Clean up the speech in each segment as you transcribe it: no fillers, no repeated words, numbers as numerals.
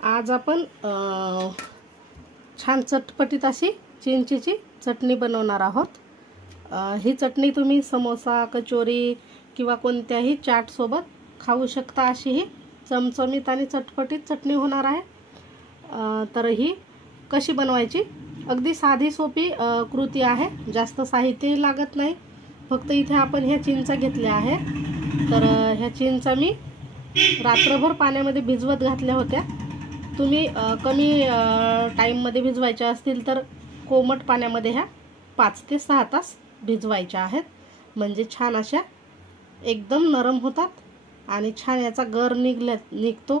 आज आपण छान चटपटीत अशी चिंचेची चटणी बनवणार आहोत। ही चटणी तुम्ही समोसा, कचोरी किंवा कोणत्याही चाट सोबत खाऊ शकता। अशी ही चमचमीत आणि चटपटीत चटणी होणार आहे। तर ही कशी बनवायची, अगदी साधी सोपी कृती आहे। जास्त साहित्य लागत नाही। फक्त इथे आपण ह्या चिंचा घेतल्या आहे। तर ह्या चिंचा मी रात्रभर पाण्यामध्ये भिजवत घातल्या होत्या। तुम्ही कमी टाइममध्ये भिजवायच्या असतील तर कोमट पाण्यामध्ये ह्या 5 ते 6 तास भिजवायच्या आहेत। म्हणजे छान अशा एकदम नरम होतात आणि छान याचा गर निघतो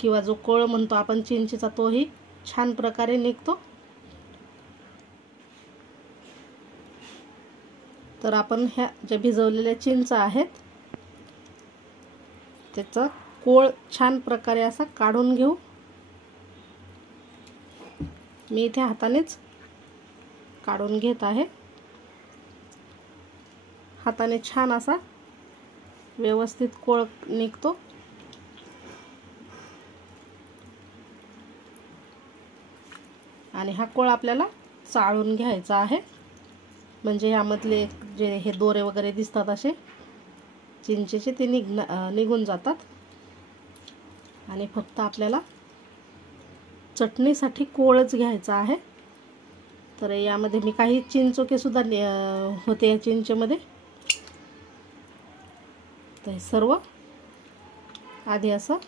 किंवा जो कोळ म्हणतो आपण चिंचेचा, तोही छान प्रकारे निघतो। तर आपण ह्या ज्या भिजवलेल्या चिंचा आहेत त्याचा कोळ छान प्रकारे असा काढून घेऊ। मी इथे हातानेच काढून घेत आहे। हाताने छान असा व्यवस्थित कोळ निघतो। आणि हा कोळ आपल्याला चाळून घ्यायचा आहे। म्हणजे यामधले जे हे दोरे वगैरे दिसतात असे चिंचेचे, ते निघून जातात। आणि फक्त आपल्याला चटणीसाठी कोळच घ्यायचा आहे। तर यामध्ये मी काही चिंचोके सुद्धा होते या चिंचेमध्ये। तर हे सर्व आधी असं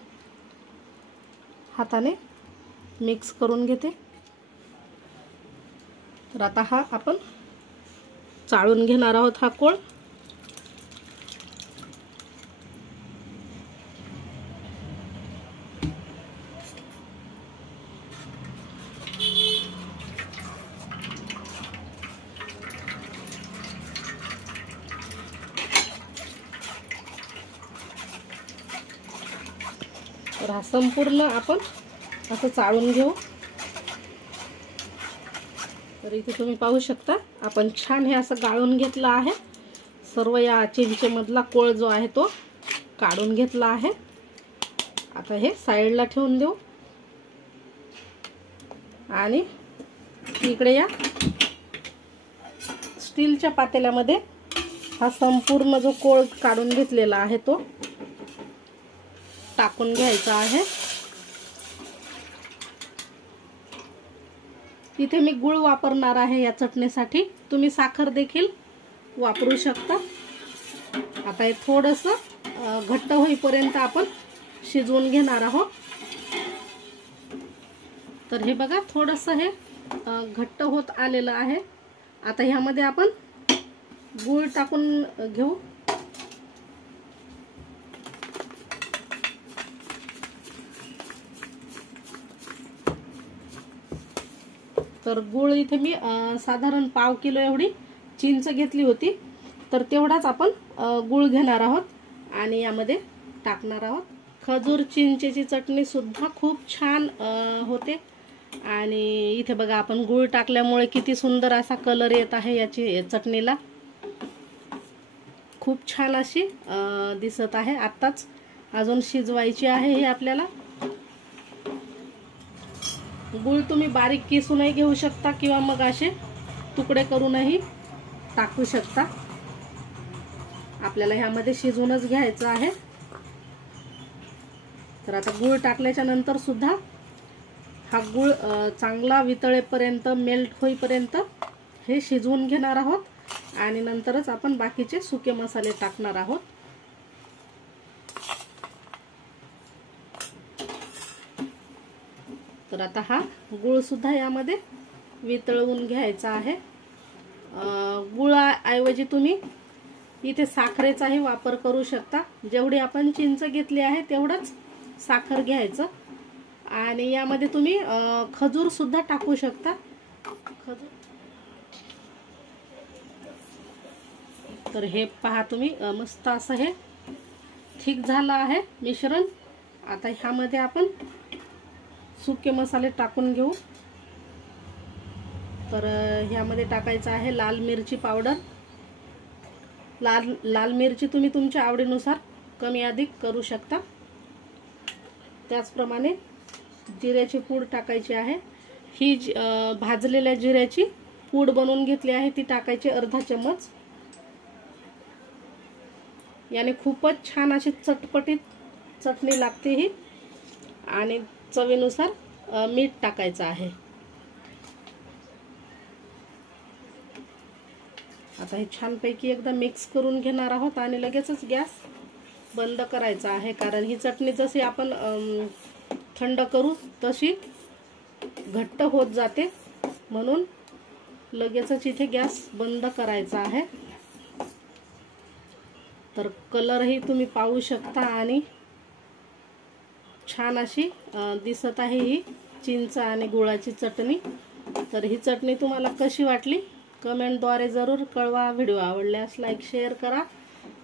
हाताने मिक्स करून घेते। तर आता हा आपण चाळून घेणार आहोत हा कोळ। तर हा संपूर्ण आपण असं चाळून घेऊ। तर इथे तुम्ही पाहू शकता आपण छान हे असं गाळून घेतलं आहे। सर्व या चिंचेमधला कोळ जो आहे तो काढून घेतला आहे। आता हे साईडला ठेवून देऊ आणि इकडे या स्टीलच्या पातेल्यामध्ये हा संपूर्ण जो कोळ काढून घेतलेला आहे तो टाकून घ्यायचा आहे। इथे मी गूळ वापरणार आहे या चटणीसाठी। तुम्ही साखर देखील वापरू शकता। आता हे थोडंसं घट्ट होईपर्यंत आपण शिजवून घेणार आहोत। तर हे बघा थोडंसं हे घट्ट होत आलेलं आहे। आता ह्यामध्ये आपण गूळ टाकून घेऊ। तर गूळ इथे मी साधारण पाव किलो एवढी चिंच घेतली होती। तर तेवढाच आपण गूळ घेणार आहोत आणि यामध्ये टाकणार आहोत। खजूर चिंचेची चटणी सुद्धा खूप छान होते। आणि इथे बघा आपण गूळ टाकल्यामुळे किती सुंदर असा कलर येत आहे याची चटणीला। खूप छान अशी दिसत आहे। आत्ताच अजून शिजवायची आहे ही आपल्याला। गूळ तुम्ही बारीक किसूनही घेऊ शकता किंवा मग असे तुकडे करूनही टाकू शकता। आपल्याला ह्यामध्ये शिजवूनच घ्यायचं आहे। तर आता गूळ टाकल्याच्या नंतर सुद्धा हा गूळ चांगला वितळेपर्यंत, मेल्ट होईपर्यंत हे शिजवून घेणार आहोत आणि नंतरच आपण बाकीचे सुके मसाले टाकणार आहोत। तर आता हा गूळ सुद्धा यामध्ये वितळवून घ्यायचा आहे। गुळाऐवजी तुम्ही इथे साखरेचाही वापर करू शकता। जेवढी आपण चिंच घेतली आहे तेवढंच साखर घ्यायचं आणि यामध्ये तुम्ही खजूर सुद्धा टाकू शकता। तर हे पहा तुम्ही मस्त असं हे ठीक झालं आहे मिश्रण। आता ह्यामध्ये आपण सुके मसाले टाकून घेऊ। तर ह्यामध्ये टाकायचं आहे लाल मिरची पावडर। लाल मिरची तुम्ही तुमच्या आवडीनुसार कमी अधिक करू शकता। त्याचप्रमाणे जिऱ्याची पूड टाकायची आहे। ही भाजलेल्या जिऱ्याची पूड बनवून घेतली आहे ती टाकायची अर्धा चमच। याने खूपच छान अशी चटपटीत चटणी लागते ही। आणि चवीनुसार मीठ टाकायचं आहे। आता हे छानपैकी एकदा मिक्स करून घेणार आहोत आणि लगेचच गॅस बंद करायचा आहे, कारण ही चटणी जशी आपण थंड करू तशी घट्ट होत जाते, म्हणून लगेचच इथे गॅस बंद करायचा आहे। तर कलरही तुम्ही पाहू शकता आणि छान अशी दिसत आहे ही चिंच आणि गुळाची चटणी। तर ही चटणी तुम्हाला कशी वाटली कमेंटद्वारे जरूर कळवा। व्हिडिओ आवडल्यास लाईक शेअर करा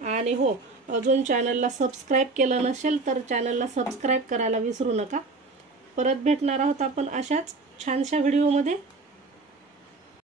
आणि हो, अजून चॅनलला सबस्क्राईब केलं नसेल तर चॅनलला सबस्क्राईब करायला विसरू नका। परत भेटणार आहोत आपण अशाच छानशा व्हिडिओमध्ये।